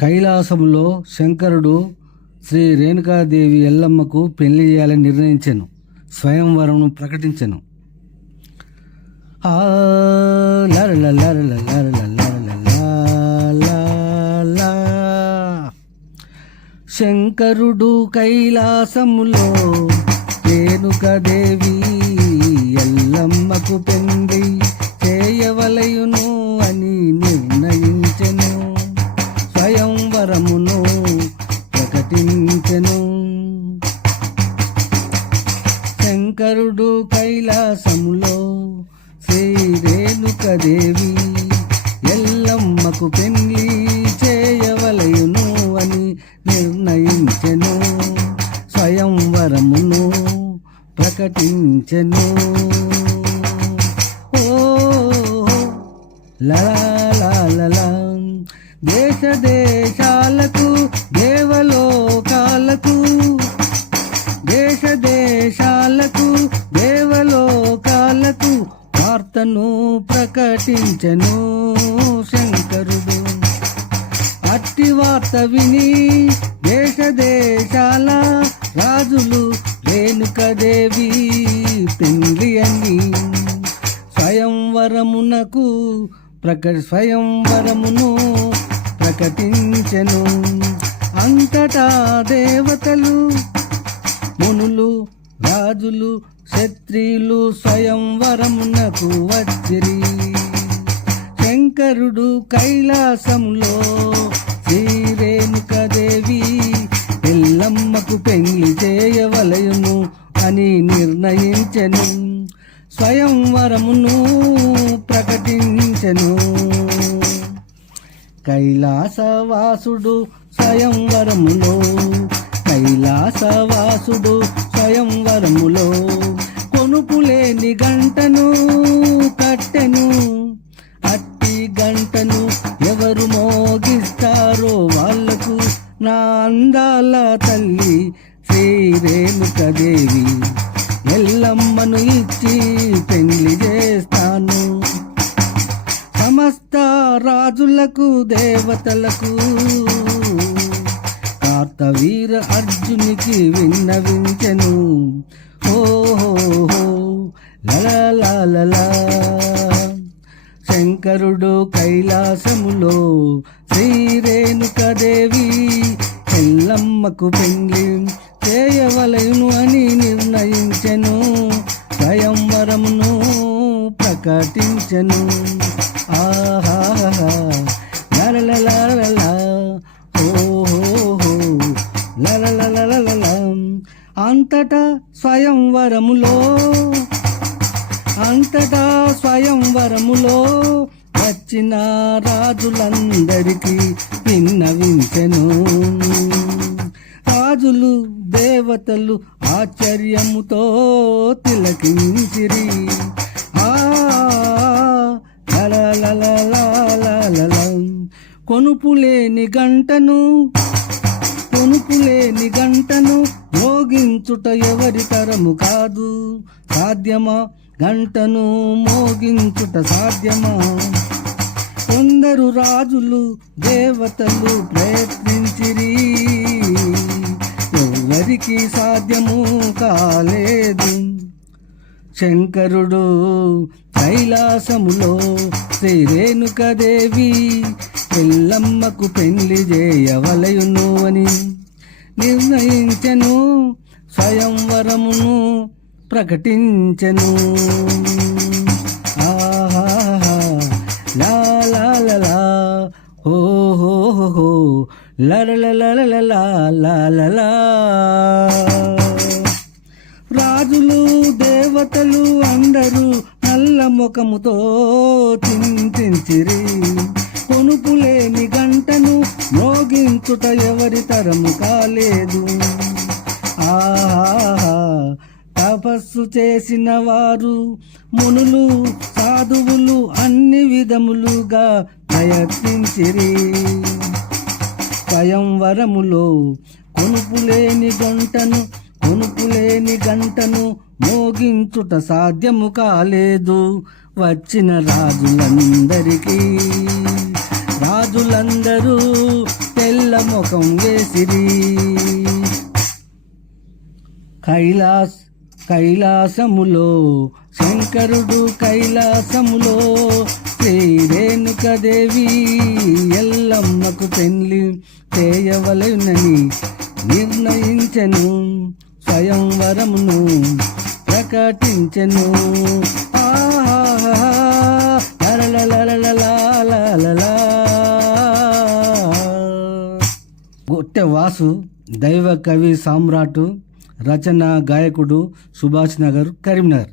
కైలాసములో శంకరుడు శ్రీ రేణుకాదేవి ఎల్లమ్మకు పెళ్లి చేయాలని నిర్ణయించెను. స్వయంవరమును ప్రకటించెను. శంకరుడు కైలాసములో రేణుకాదేవి ఎల్లమ్మకు పెళ్లి చేయవలయును అని నిర్ణయించెను. స్వయంవరమును ప్రకటించెను. శంకరుడు కైలాసములో శ్రీ రేణుకాదేవి ఎల్లమ్మకు పెళ్లి చేయవలయును అని నిర్ణయించెను. స్వయంవరమును ప్రకటించెను. దేశ దేశాలకు దేవలోకాలకు దేవలోకాలకు వార్తను ప్రకటించెను శంకరుడు. అట్టి వార్త విని దేశ దేశాల రాజులు రేణుకాదేవి పెళ్లి అని స్వయంవరమును ప్రకటించెను. అంతటా దేవతలు, మునులు, రాజులు, క్షత్రియులు స్వయంవరమునకు వచ్చిరి. శంకరుడు కైలాసంలో శ్రీ రేణుకాదేవి ఎల్లమ్మకు పెళ్లి చేయవలయును అని నిర్ణయించెను. స్వయంవరమును ప్రకటించెను. కైలాసవాసుడు స్వయంవరములో కొనుపులేని గంటను కట్టెను. అట్టి గంటను ఎవరు మోగిస్తారో వాళ్లకు నా అందాల తల్లి శ్రీ రేణుకాదేవి ఎల్లమ్మను ఇచ్చి పెళ్లి చేస్తాను. సమస్త రాజులకు, దేవతలకు, కార్తవీర అర్జునికి విన్నవించెను. ఓహో లలా శంకరుడు కైలాసములో శ్రీ రేణుకాదేవి ఎల్లమ్మకు పెళ్లి చేయవలయును అని నిర్ణయించెను. స్వయంవరమును ప్రకటించెను. అంతటా స్వయంవరములో వచ్చిన రాజులందరికీ విన్నవించెను. రాజులు, దేవతలు ఆశ్చర్యముతో తిలకించిరి. కొనుపులేని గంటను మోగించుట ఎవరి తరము కాదు. సాధ్యమా? గంటను మోగించుట సాధ్యమా? కొందరు రాజులు, దేవతలు ప్రయత్నించిరి. ఎవరికి సాధ్యము కాలేదు. శంకరుడు కైలాసములో శ్రీ రేణుకాదేవి ఎల్లమ్మకు పెళ్లి చేయవలయును అని నిర్ణయించెను. స్వయంవరమును ప్రకటించెను. రాజులు, దేవతలు అందరూ నల్ల ముఖముతో చింతించిరి. కొనుపులేని గంటను మోగించుట ఎవరి తరము కాలేదు. తపస్సు చేసిన వారు, మునులు, సాధువులు అన్ని విధములుగా ప్రయత్నించిరి. స్వయంవరములో కొనుపులేని గంటను మోగించుట సాధ్యము కాలేదు. వచ్చిన రాజులందరూ తెల్ల ముఖం వేసిరి. కైలాసములో శంకరుడు కైలాసములో శ్రీ రేణుకదేవి ఎల్లమ్మకు పెళ్లి చేయవలెనని నిర్ణయించెను. స్వయంవరమును ప్రకటించెను. గొట్టె వాసు దైవ కవి సామ్రాటు, రచన గాయకుడు, సుభాష్ నగర్, కరీంనగర్.